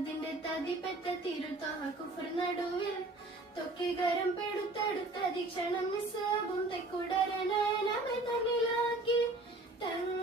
ഇതിന്റെ തതി പെറ്റ തിരുത്താഹ കുഫർ നടുവിൽ തൊക്കികരം പെടുത്തടുത്ത ദീക്ഷണം നിസ്സാബും തെക്കുടരനായ നബി തന്നിലാക്കി തങ്ങ